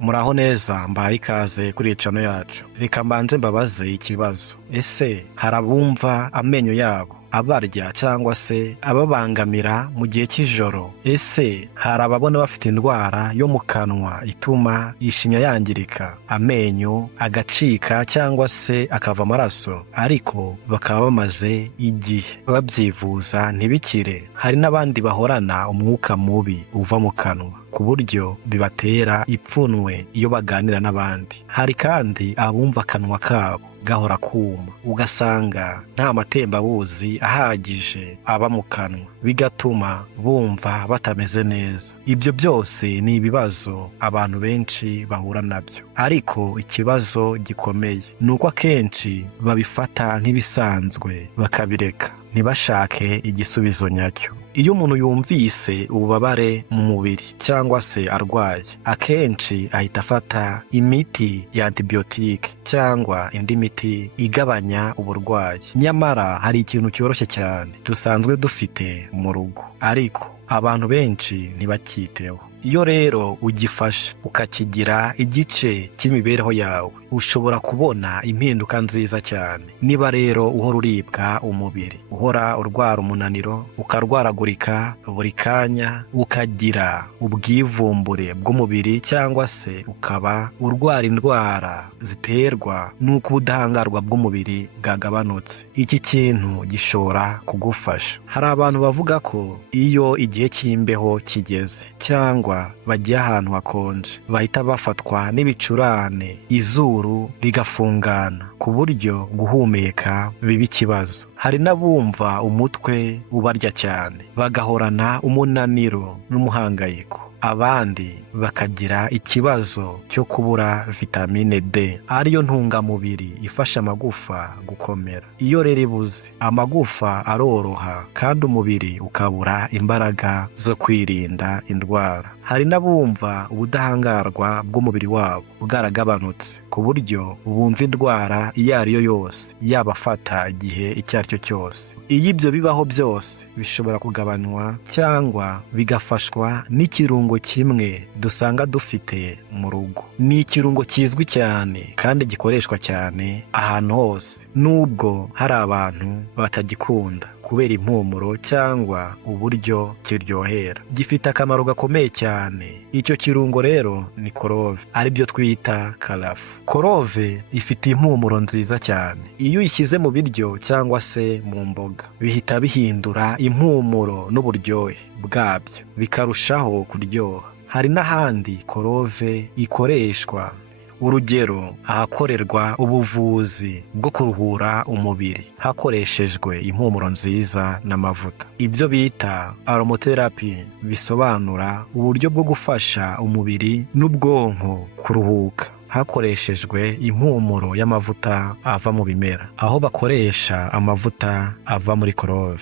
Muraho neza mbahaye ikaze kuri channel yacu. Reka mbanze mbabaze ikibazo. Ese harabumva amenyo yabo abarya cyangwa se ababangamira mu gihe cy'ijoro? Ese harababona bafite indwara yo mu kanwa ituma ishinya yangirika, amenyo agacika cyangwa se akava amaraso, ariko bakaba bamaze igihe babyivuza ntibikire? Hari n'abandi bahorana umwuka mubi uva mu kanwa ku buryo bibatera ipfunwe iyo baganira n'abandi. Hari kandi abumva akanwa kabo gahora kuma, ugasanga nta matembabuzi ahagije aba mu kanwa, bigatuma bumva batameze neza. Ibyo byose ni ibibazo abantu benshi bahura nabyo, ariko ikibazo gikomeye ni uko akenshi babifata nk'ibisanzwe bakabireka, ntibashake igisubizo nyacyo. Iyo umuntu yumvise ububabare mu mubiri cyangwa se arwaye, akenshi ahita afata imiti ya antibiyotike cyangwa indi miti igabanya uburwayi. Nyamara hari ikintu cyoroshye cyane dusanzwe dufite mu rugo, ariko abantu benshi ntibacyiteho. Iyo rero ugifashe ukakigira igice cy'imibereho yawe, ushobora kubona impinduka nziza cyane. Niba rero uhora uribwa umubiri, uhora urwara umunaniro, ukarwaragurika buri kanya, ukagira ubwivumbure bw'umubiri cyangwa se ukaba urwara indwara ziterwa n'uko ubudahangarwa bw'umubiri bwagabanutse, iki kintu gishobora kugufasha. Hari abantu bavuga ko iyo igihe cy'imbeho kigeze cyangwa bagiye ahantu hakonje, bahita bafatwa n'ibicurane, izuru rigafungana ku buryo guhumeka biba ikibazo. Hari n'abumva umutwe ubarya cyane, bagahorana umunaniro n'umuhangayiko. Abandi bakagira ikibazo cyo kubura vitamine D, ariyo ntungamubiri ifasha amagufa gukomera. Iyo rero ibuze, amagufa aroroha kandi umubiri ukabura imbaraga zo kwirinda indwara. Hari n'abumva ubudahangarwa bw'umubiri wabo bwaragabanutse ku buryo bumva indwara iyo ari yo yose yabafata igihe icyo ari cyo cyose. Iyo ibyo bibaho byose, bishobora kugabanywa cyangwa bigafashwa n'ikirungo kimwe dusanga dufite mu rugo. Ni ikirungo kizwi cyane kandi gikoreshwa cyane ahantu hose, nubwo hari abantu batagikunda kubera impumuro cyangwa uburyo kiryohera. Gifite akamaro gakomeye cyane. Icyo kirungo rero ni korove, aribyo twita karafu. Korove ifite impumuro nziza cyane. Iyo uyishyize mu biryo cyangwa se mu mboga, bihita bihindura impumuro n'uburyohe bwabyo, bikarushaho kuryoha. Hari n'ahandi korove ikoreshwa, urugero ahakorerwa ubuvuzi bwo kuruhura umubiri hakoreshejwe impumuro nziza n'amavuta. Ibyo bita aromatherapy, bisobanura uburyo bwo gufasha umubiri n'ubwonko kuruhuka hakoreshejwe impumuro y'amavuta ava mu bimera. Aho bakoresha amavuta ava muri korove,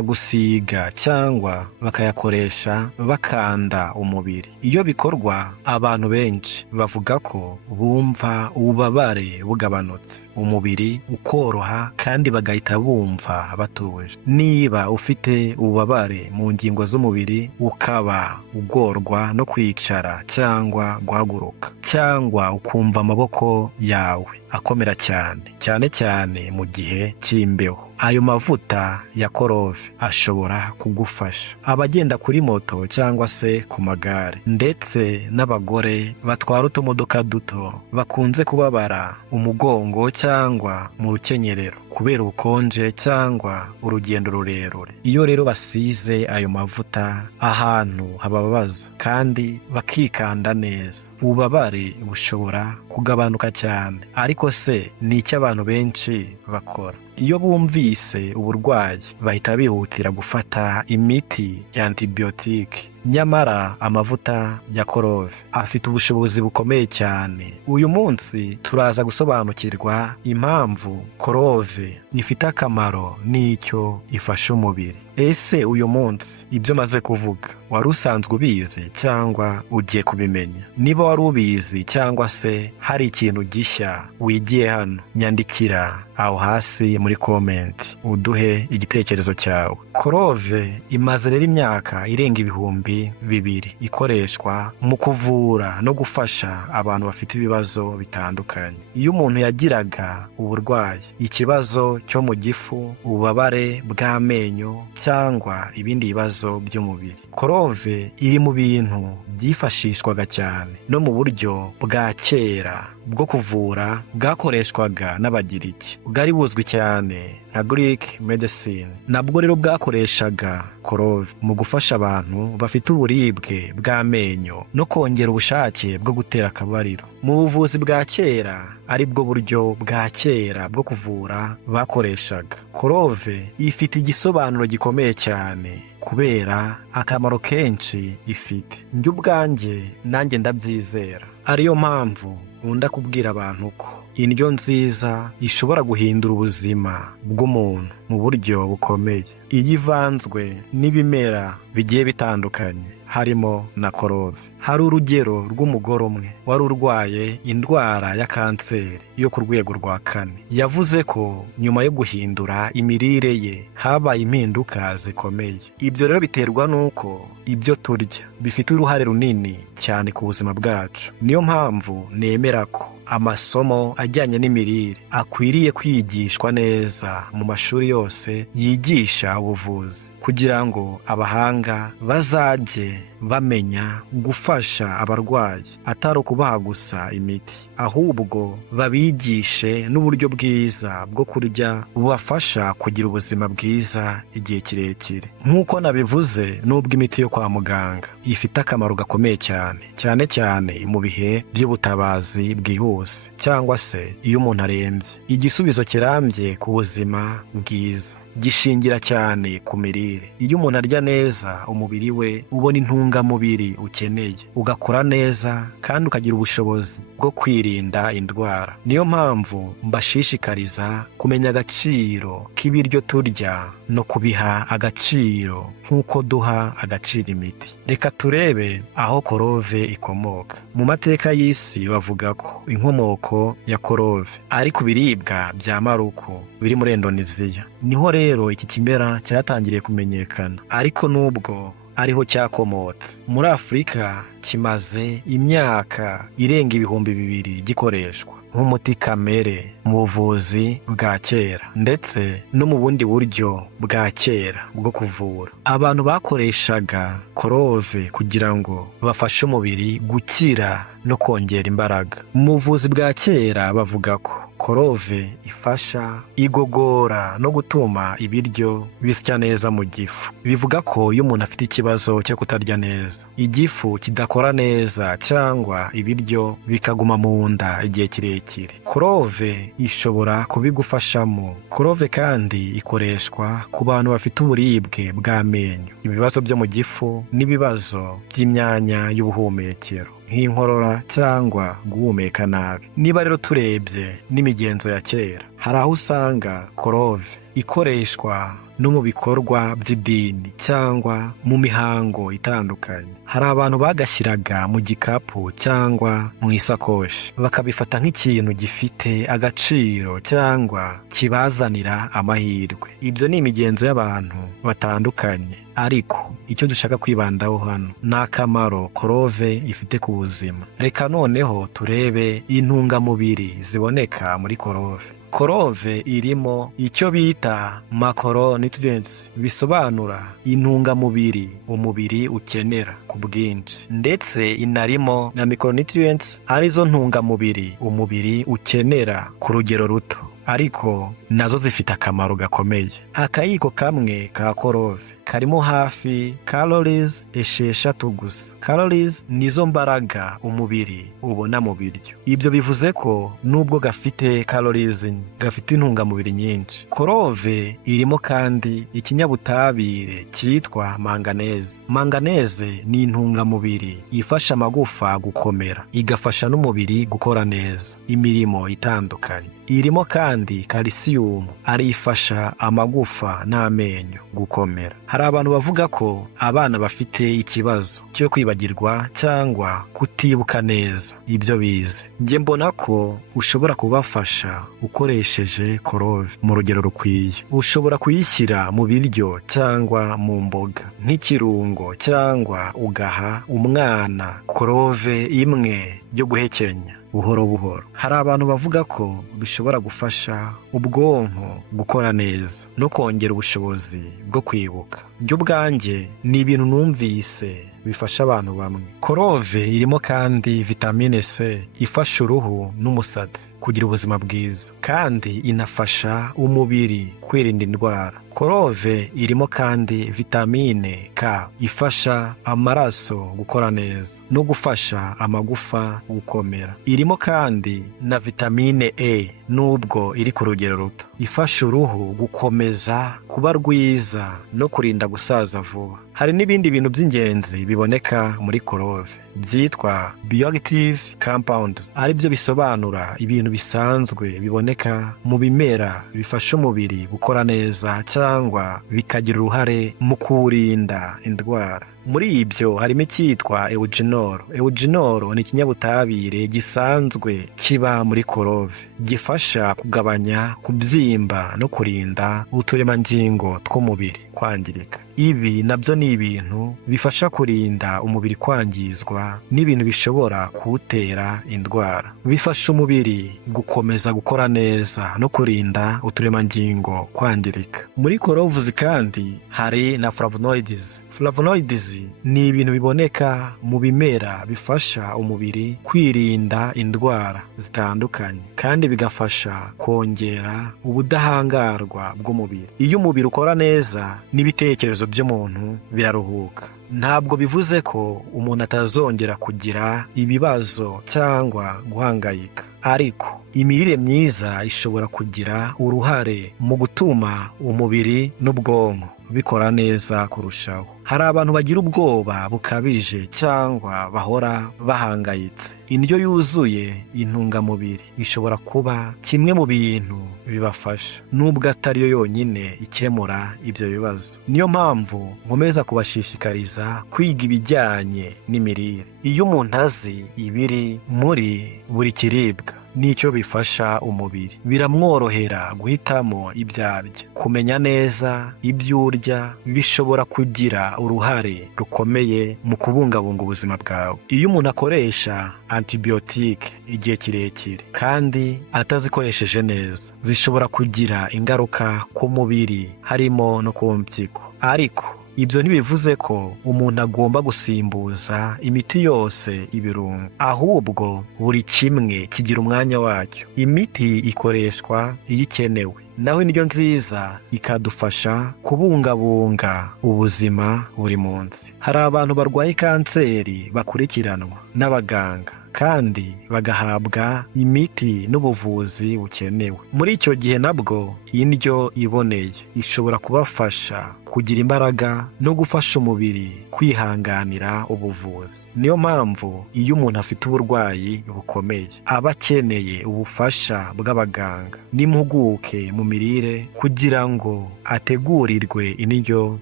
bakayagusiga cyangwa bakayakoresha bakanda umubiri. Iyo bikorwa, abantu benshi bavuga ko bumva ububabare bugabanutse, umubiri ukoroha kandi bagahita bumva batuje. Niba ufite ububabare mu ngingo z'umubiri, ukaba ugorwa no kwicara cyangwa guhaguruka, cyangwa ukumva amaboko yawe akomera cyane cyane mu gihe cy'imbeho, ayo mavuta ya korove ashobora kugufasha. Abagenda kuri moto cyangwa se ku magare, ndetse n'abagore batwara utumodoka duto, bakunze kubabara umugongo cyangwa mu rukenyerero kubera ubukonje cyangwa urugendo rurerure. Iyo rero basize ayo mavuta ahantu hababaza kandi bakikanda neza, ububabare bushobora kugabanuka cyane. Ariko se ni icyo abantu benshi bakora? Iyo bumvise uburwayi, bahita bihutira gufata imiti ya antibiyotike. Nyamara amavuta ya korove afite ubushobozi bukomeye cyane. Uyu munsi turaza gusobanukirwa impamvu korove ifite akamaro n'icyo ifasha umubiri. Ese uyu munsi ibyo maze kuvuga wari usanzwe ubizi cyangwa ugiye kubimenya? Niba wari ubizi cyangwa se hari ikintu gishya wigiye hano, nyandikira aho hasi muri comment uduhe igitekerezo cyawe. Korove imaze rero imyaka irenga ibihumbi ibihumbi bibiri ikoreshwa mu kuvura no gufasha abantu bafite ibibazo bitandukanye. Iyo umuntu yagiraga uburwayi, ikibazo cyo mu gifu, ububabare bw'amenyo cyangwa ibindi bibazo by'umubiri, korove iri mu bintu byifashishwaga cyane no mu buryo bwa kera bwo kuvura bwakoreshwaga n'Abagiriki. Bwari buzwi cyane nka Greek medicine, nabwo rero bwakoreshaga korove mu gufasha abantu bafite uburibwe bw'amenyo no kongera ubushake bwo gutera akabariro. Mu buvuzi bwa kera, ari bwo buryo bwa kera bwo kuvura bakoreshaga, korove ifite igisobanuro gikomeye cyane kubera akamaro kenshi ifite. Njye ubwanjye nanjye ndabyizera, ariyo mpamvu nkunda kubwira abantu ko indyo nziza ishobora guhindura ubuzima bw'umuntu mu buryo bukomeye iyo ivanzwe n'ibimera bigiye bitandukanye harimo na korove. Hari urugero rw'umugore umwe wari urwaye indwara ya kanseri yo ku rwego rwa 4. Yavuze ko nyuma yo guhindura imirire ye habaye impinduka zikomeye. Ibyo rero biterwa n'uko ibyo turya bifite uruhare runini cyane ku buzima bwacu. Niyo mpamvu nemera ko amasomo ajyanye n'imirire akwiriye kwigishwa neza mu mashuri yose yigisha ubuvuzi, kugira ngo abahanga bazajye bamenya gufasha abarwayi, atari ukubaha gusa imiti, ahubwo babigishe n'uburyo bwiza bwo kurya bubafasha kugira ubuzima bwiza igihe kirekire. Nk'uko nabivuze, n'ubwo imiti yo kwa muganga ifite akamaro gakomeye cyane, cyane cyane mu bihe by'ubutabazi bwihuse cyangwa se iyo umuntu arembye, igisubizo kirambye ku buzima bwiza gishingira cyane ku mirire. Iyo umuntu arya neza, umubiri we ubona intungamubiri ukeneye, ugakora neza kandi ukagira ubushobozi bwo kwirinda indwara. Niyo mpamvu mbashishikariza kumenya agaciro k'ibiryo turya no kubiha agaciro nk'uko duha agaciro imiti. Reka turebe aho korove ikomoka. Mu mateka y'isi bavuga ko inkomoko ya korove ari ku biribwa bya Maruku biri muri Indonesia. Niho rero iki kimera cyatangiriye kumenyekana, ariko nubwo ariho cyakomotse, muri Afurika kimaze imyaka irenga ibihumbi 2 gikoreshwa nk'umuti kamere mu buvuzi bwa kera ndetse no mu bundi buryo bwa kera bwo kuvura. Abantu bakoreshaga korove kugira ngo bafashe umubiri gukira no kongera imbaraga. Mu buvuzi bwa kera bavuga ko korove ifasha igogora no gutuma ibiryo bisya neza mu gifu. Bivuga ko iyo umuntu afite ikibazo cyo kutarya neza, igifu kidakora neza cyangwa ibiryo bikaguma mu nda igihe kirekire, korove ishobora kubigufashamo. Korove kandi ikoreshwa ku bantu bafite uburibwe bw'amenyo, ibibazo byo mu gifu n'ibibazo by'imyanya y'ubuhumekero nk'inkorora cyangwa guhumeka nabi. Niba rero turebye n'imigenzo ya kera, hari aho usanga korove ikoreshwa no mu bikorwa by'idini cyangwa mu mihango itandukanye. Hari abantu bagashyiraga mu gikapu cyangwa mu isakoshi, bakabifata nk'ikintu gifite agaciro cyangwa kibazanira amahirwe. Ibyo ni imigenzo y'abantu batandukanye, ariko icyo dushaka kwibandaho hano ni akamaro korove ifite ku buzima. Reka noneho turebe intungamubiri ziboneka muri korove. Korove irimo icyo bita macronutrients, bisobanura intungamubiri umubiri ukenera ku bwinshi, ndetse inarimo na micronutrients, arizo ntungamubiri umubiri ukenera ku rugero ruto, ariko nazo zifite akamaro gakomeye. Akayiko kamwe ka korove karimo hafi calories 6 gusa. Calories nizo mbaraga umubiri ubona mu biryo. Ibyo bivuze ko nubwo gafite calories, gafite intungamubiri nyinshi. Korove irimo kandi ikinyabutabire cyitwa manganese. Manganese ni intungamubiri ifasha amagufa gukomera, igafasha n'umubiri gukora neza imirimo itandukanye. Irimo kandi kandi calcium ari ifasha amagufa n'amenyo gukomera. Hari abantu bavuga ko abana bafite ikibazo cyo kwibagirwa cyangwa kutibuka neza ibyo bize. Njye mbona ko ushobora kubafasha ukoresheje korove mu rugero rukwiye. Ushobora kuyishyira mu biryo cyangwa mu mboga nk'ikirungo, cyangwa ugaha umwana korove imwe yo guhekenya buhoro buhoro. Hari abantu bavuga ko bishobora gufasha ubwonko gukora neza no kongera ubushobozi bwo kwibuka. Byo ubwanjye ni ibintu numvise bifasha abantu bamwe. Korove irimo kandi vitamine C ifasha uruhu n'umusatsi kugira ubuzima bwiza, kandi inafasha umubiri kwirinda indwara. Korove irimo kandi vitamine K ifasha amaraso gukora neza no gufasha amagufa gukomera. Irimo kandi na vitamine E, nubwo iri ku rugero ruto, ifasha uruhu gukomeza kuba rwiza no kurinda gusaza vuba. Hari n'ibindi bintu by'ingenzi biboneka muri korove byitwa bioactive compounds, ari byo bisobanura ibintu bisanzwe biboneka mu bimera bifasha umubiri gukora neza cyangwa bikagira uruhare mu kurinda indwara. Muri ibyo harimo icyitwa eugenol. Eugenol ni ikinyabutabire gisanzwe kiba muri korove, gifasha kugabanya kubyimba no kurinda uturemangingo tw'umubiri kwangirika. Ibi nabyo ni ibintu bifasha kurinda umubiri kwangizwa n'ibintu bishobora kuwutera indwara. Bifasha umubiri gukomeza gukora neza no kurinda uturemangingo kwangirika. Muri korovuzi kandi hari na flavonoids. Flavonoids ni ibintu biboneka mu bimera bifasha umubiri kwirinda indwara zitandukanye, kandi bigafasha kongera ubudahangarwa bw'umubiri. Iyo umubiri ukora neza n'ibitekerezo by'umuntu biraruhuka. Ntabwo bivuze ko umuntu atazongera kugira ibibazo cyangwa guhangayika, ariko imirire myiza ishobora kugira uruhare mu gutuma umubiri n'ubwonko bikora neza kurushaho. Hari abantu bagira ubwoba bukabije cyangwa bahora bahangayitse. Indyo yuzuye intungamubiri ishobora kuba kimwe mu bintu bibafasha, nubwo atari yo yonyine ikemura ibyo bibazo. Niyo mpamvu nkomeza kubashishikariza kwiga ibijyanye n'imirire. Iyo umuntu azi ibiri muri buri kiribwa n'icyo bifasha umubiri, biramworohera guhitamo ibyo arya. Kumenya neza ibyo urya bishobora kugira uruhare rukomeye mu kubungabunga ubuzima bwawe. Iyo umuntu akoresha antibiyotike igihe kirekire kandi atazikoresheje neza, zishobora kugira ingaruka ku mubiri, harimo no ku mpyiko. Ariko ibyo ntibivuze ko umuntu agomba gusimbuza imiti yose ibirungo, ahubwo buri kimwe kigira umwanya wacyo. Imiti ikoreshwa iyo ikenewe, naho indyo nziza ikadufasha kubungabunga ubuzima buri munsi. Hari abantu barwaye kanseri bakurikiranwa n'abaganga kandi bagahabwa imiti n'ubuvuzi bukenewe. Muri icyo gihe nabwo indyo iboneye ishobora kubafasha kugira imbaraga no gufasha umubiri kwihanganira ubuvuzi. Niyo mpamvu iyo umuntu afite uburwayi bukomeye aba akeneye ubufasha bw'abaganga n'impuguke mu mirire kugira ngo ategurirwe indyo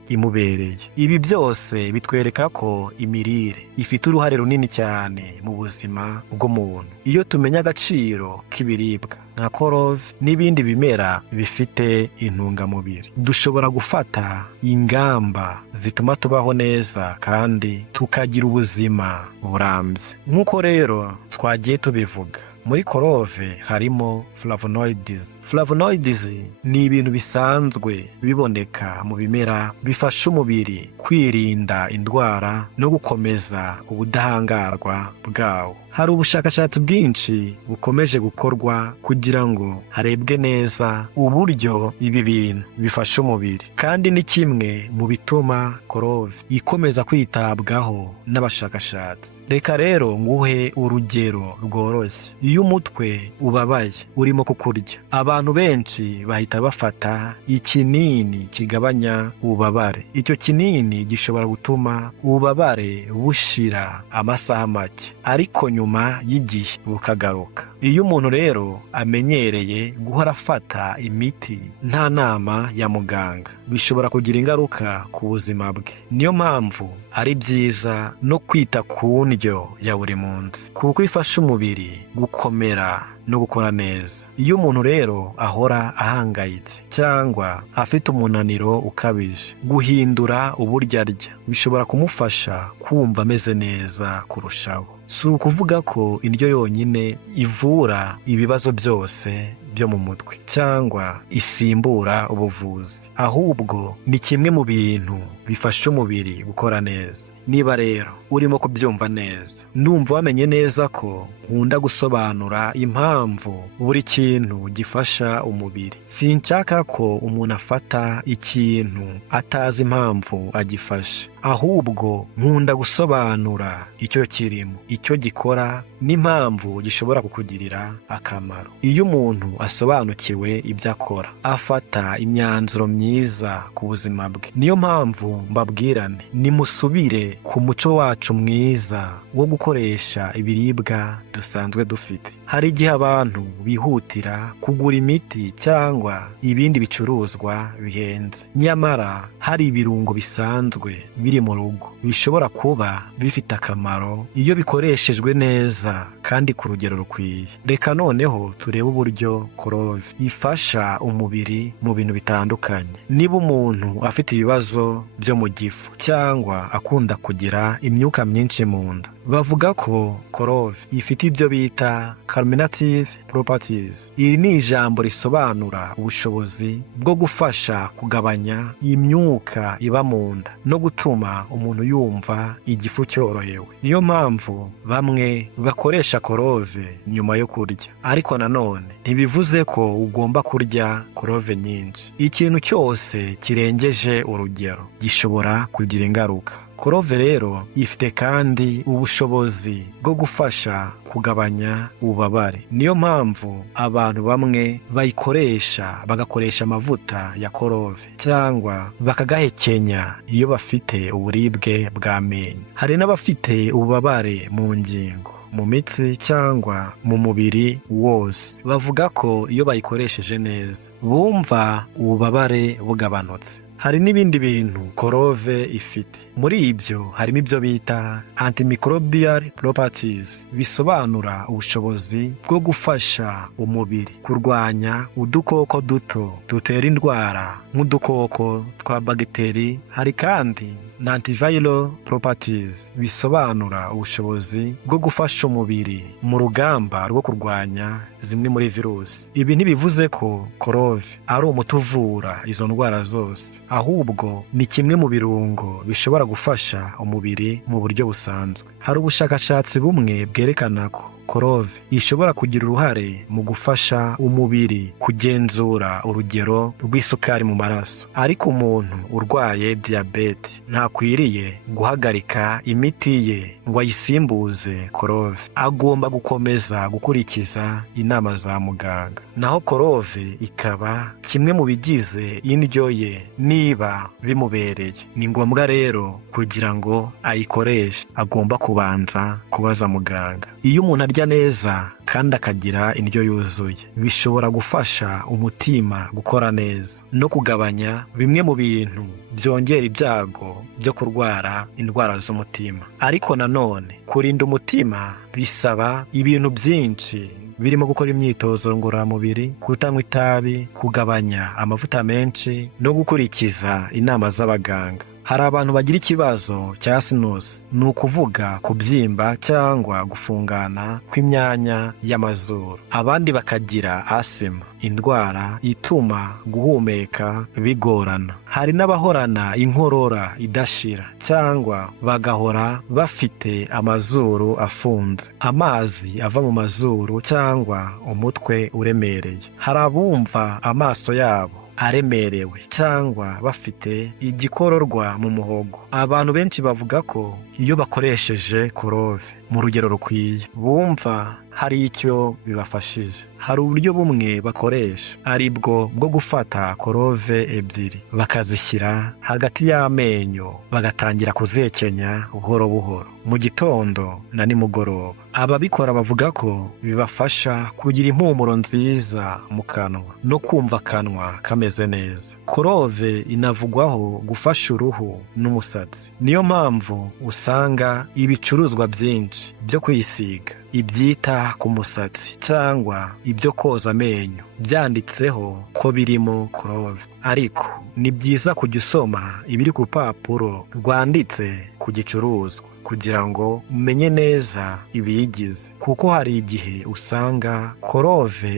imubereye. Ibi byose bitwereka ko imirire ifite uruhare runini cyane mu buzima bw'umuntu. Iyo tumenya agaciro k'ibiribwa nka korove n'ibindi bimera bifite intungamubiri, dushobora gufata ingamba zituma tubaho neza kandi tukagira ubuzima burambye. Nk'uko rero twagiye tubivuga, muri korove harimo flavonoids. Flavonoids ni ibintu bisanzwe biboneka mu bimera bifasha umubiri kwirinda indwara no gukomeza ubudahangarwa bwawo. Hari ubushakashatsi bwinshi bukomeje gukorwa kugira ngo harebwe neza uburyo ibi bintu bifasha umubiri, kandi ni kimwe mu bituma korove ikomeza kwitabwaho n'abashakashatsi. Reka rero nguhe urugero rworoshye. Iyo umutwe ubabaye urimo kukurya, abantu benshi bahita bafata ikinini kigabanya ububabare. Icyo kinini gishobora gutuma ububabare bushira amasaha make, ariko nyuma nyuma y'igihe bukagaruka. Iyo umuntu rero amenyereye guhora afata imiti nta nama ya muganga, bishobora kugira ingaruka ku buzima bwe. Niyo mpamvu ari byiza no kwita ku ndyo ya buri munsi, kuko ifasha umubiri gukomera no gukora neza. Iyo umuntu rero ahora ahangayitse cyangwa afite umunaniro ukabije, guhindura uburyo arya bishobora kumufasha kumva ameze neza kurushaho. Si ukuvuga ko indyo yonyine ivura ibibazo byose byo mu mutwe cyangwa isimbura ubuvuzi, ahubwo ni kimwe mu bintu bifasha umubiri gukora neza. Niba rero urimo kubyumva neza, ndumva wamenye neza ko nkunda gusobanura impamvu buri kintu gifasha umubiri. Sinshaka ko umuntu afata ikintu atazi impamvu agifasha, ahubwo nkunda gusobanura icyo kirimo, icyo gikora n'impamvu gishobora kukugirira akamaro. Iyo umuntu asobanukiwe ibyo akora, afata imyanzuro myiza ku buzima bwe. Niyo mpamvu mbabwirane, nimusubire ku muco wacu mwiza wo gukoresha ibiribwa dusanzwe dufite. Hari igihe abantu bihutira kugura imiti cyangwa ibindi bicuruzwa bihenze, nyamara hari ibirungo bisanzwe biri mu rugo bishobora kuba bifite akamaro iyo bikoreshejwe neza kandi ku rugero rukwiye. Reka noneho turebe uburyo Clove ifasha umubiri mu bintu bitandukanye. Niba umuntu afite ibibazo byo mu gifu cyangwa akunda kugira imyuka myinshi mu nda, bavuga ko Clove ifite ibyo bita carminative properties. Iri ni ijambo risobanura ubushobozi bwo gufasha kugabanya imyuka iba mu nda no gutuma umuntu yumva igifu cyorohewe. Niyo mpamvu bamwe bakoresha Clove nyuma yo kurya, ariko nanone ntibivuze ko ugomba kurya Clove nyinshi. Ikintu cyose kirengeje urugero gishobora kugira ingaruka. Clove rero ifite kandi ubushobozi bwo gufasha kugabanya ububabare. Niyo mpamvu abantu bamwe bayikoresha bagakoresha amavuta ya Clove cyangwa bakagahekenya iyo bafite uburibwe bw'amenyo. Hari n'abafite ububabare mu ngingo, mu mitsi cyangwa mu mubiri wose, bavuga ko iyo bayikoresheje neza bumva ububabare bugabanutse. Hari n'ibindi bintu Clove ifite. Muri ibyo harimo ibyo bita antimicrobial properties, bisobanura ubushobozi bwo gufasha umubiri kurwanya udukoko duto dutera indwara nk'udukoko twa bagiteri. Hari kandi na antiviral properties, bisobanura ubushobozi bwo gufasha umubiri mu rugamba rwo kurwanya zimwe muri virusi. Ibi ntibivuze ko Clove ari umuti uvura izo ndwara zose, ahubwo ni kimwe mu birungo bishobora gufasha umubiri mu buryo busanzwe. Hari ubushakashatsi bumwe bwerekana ko Clove ishobora kugira uruhare mu gufasha umubiri kugenzura urugero rw'isukari mu maraso. Ariko umuntu urwaye diyabete ntakwiriye guhagarika imiti ye ngo ayisimbuze Clove. Agomba gukomeza gukurikiza inama za muganga. Naho Clove ikaba kimwe mu bigize indyo ye niba bimubereye. Ni ngombwa rero kugira ngo ayikoreshe agomba kubanza kubaza muganga. Iyo umuntu arya neza kandi akagira indyo yuzuye, bishobora gufasha umutima gukora neza no kugabanya bimwe mu bintu byongera ibyago byo kurwara indwara z'umutima. Ariko nanone kurinda umutima bisaba ibintu byinshi, birimo gukora imyitozo ngororamubiri, kutanywa itabi, kugabanya amavuta menshi no gukurikiza inama z'abaganga. Hari abantu bagira ikibazo cya sinus, ni ukuvuga kubyimba cyangwa gufungana kw'imyanya y'amazuru. Abandi bakagira asima, indwara ituma guhumeka bigorana. Hari n'abahorana inkorora idashira cyangwa bagahora bafite amazuru afunze, amazi ava mu mazuru cyangwa umutwe uremereye. Hari abumva amaso yabo aremerewe cyangwa bafite igikororwa mu muhogo. Abantu benshi bavuga ko iyo bakoresheje korove mu rugero rukwiye bumva hari icyo bibafashije. Hari uburyo bumwe bakoresha ari bwo gufata korove ebyiri bakazishyira hagati y'amenyo bagatangira kuzekenya buhoro buhoro mu gitondo na nimugoroba. Ababikora bavuga ko bibafasha kugira impumuro nziza mu kanwa no kumva akanwa kameze neza. Korove inavugwaho gufasha uruhu n'umusatsi, niyo mpamvu usanga ibicuruzwa byinshi byo kwisiga, ibyita ku musatsi cyangwa ibyo koza amenyo byanditseho ko birimo korove. Ariko ni byiza kujya usoma ibiri ku rupapuro rwanditse ku gicuruzwa kugira ngo umenye neza ibiyigize, kuko hari igihe usanga korove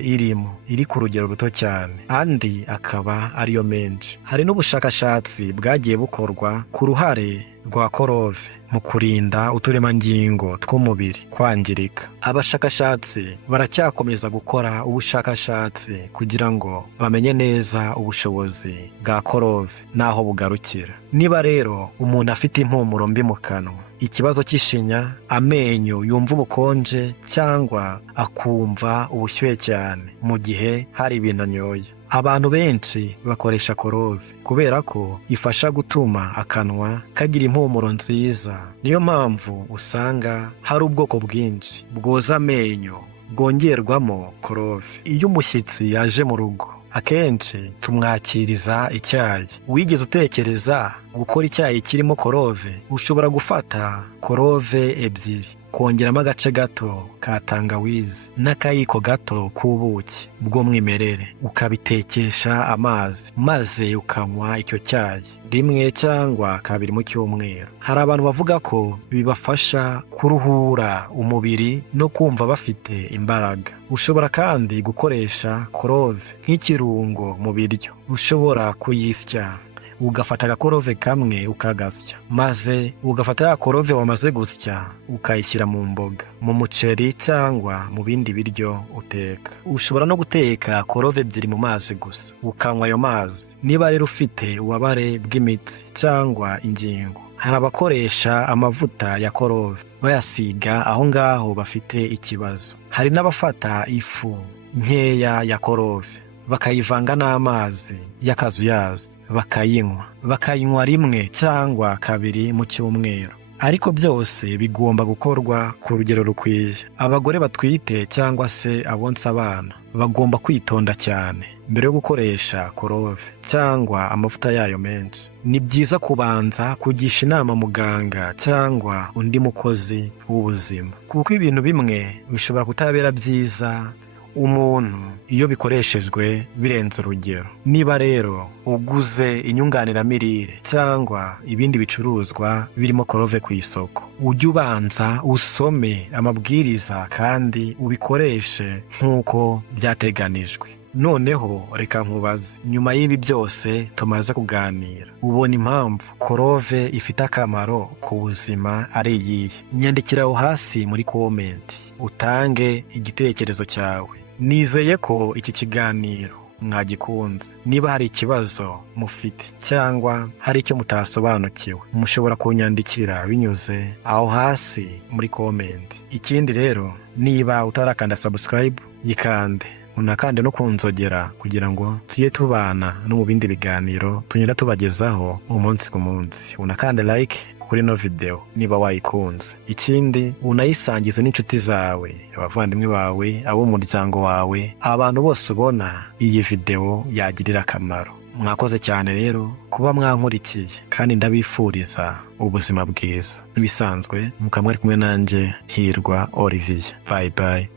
iri ku rugero ruto cyane andi akaba ariyo menshi. Hari n'ubushakashatsi bwagiye bukorwa ku ruhare rwa korove mu kurinda uturemangingo tw'umubiri kwangirika. Abashakashatsi baracyakomeza gukora ubushakashatsi kugira ngo bamenye neza ubushobozi bwa korove n'aho bugarukira. Niba rero umuntu afite impumuro mbi mu kanwa, ikibazo cy'ishinya, amenyo yumva ubukonje cyangwa akumva ubushyuhe cyane mu gihe hari ibintu anyoye, abantu benshi bakoresha korove kubera ko ifasha gutuma akanwa kagira impumuro nziza. Niyo mpamvu usanga hari ubwoko bwinshi bwoza amenyo bwongerwamo korove. Iyo umushyitsi yaje mu rugo, akenshi tumwakiriza icyayi. Wigeze utekereza gukora icyayi kirimo korove? Ushobora gufata korove ebyiri, kongeramo agace gato ka tangawizi n'akayiko gato k'ubuki bw'umwimerere, ukabitekesha amazi maze ukanywa icyo cyayi rimwe cyangwa kabiri mu cyumweru. Hari abantu bavuga ko bibafasha kuruhura umubiri no kumva bafite imbaraga. Ushobora kandi gukoresha korove nk'ikirungo mu biryo. Ushobora kuyisya, ugafata agakorove kamwe ukagasya, maze ugafata ya korove wamaze gusya ukayishyira mu mboga, mu muceri cyangwa mu bindi biryo uteka. Ushobora no guteka korove ebyiri mu mazi gusa ukanywa ayo mazi. Niba rero ufite ububabare bw'imitsi cyangwa ingingo, hari abakoresha amavuta ya korove bayasiga aho ngaho bafite ikibazo. Hari n'abafata ifu nkeya ya korove bakayivanga n'amazi y'akazuyazi bakayinywa rimwe cyangwa kabiri mu cyumweru. Ariko byose bigomba gukorwa ku rugero rukwiye. Abagore batwite cyangwa se abonsa abana bagomba kwitonda cyane mbere yo gukoresha korove cyangwa amavuta yayo menshi. Ni byiza kubanza kugisha inama muganga cyangwa undi mukozi w'ubuzima, kuko ibintu bimwe bishobora kutabera byiza umuntu iyo bikoreshejwe birenze urugero. Niba rero uguze inyunganiramirire cyangwa ibindi bicuruzwa birimo korove ku isoko, ujye ubanza usome amabwiriza kandi ubikoreshe nk'uko byateganijwe. Noneho reka nkubaze, nyuma y'ibi byose tumaze kuganira, ubona impamvu korove ifite akamaro ku buzima ari iyihe? Nyandikira aho hasi muri komenti utange igitekerezo cyawe. Nizeye ko iki kiganiro mwagikunze. Niba hari ikibazo mufite cyangwa hari icyo mutasobanukiwe, mushobora kunyandikira binyuze aho hasi muri komenti. Ikindi rero, niba utarakanda subscribe, yikande, unakande no kunzogera kugira ngo tujye tubana no mu bindi biganiro tunyura tubagezaho umunsi ku munsi. Unakande like kuri no video niba wayikunze. Ikindi, unayisangize n'inshuti zawe, abavandimwe bawe, abo mu muryango wawe, abantu bose ubona iyi video yagirira akamaro. Mwakoze cyane rero kuba mwankurikiye, kandi ndabifuriza ubuzima bwiza. Ibisanzwe mukamwe kumwe nanjye Hirwa Olivier. Bye bye.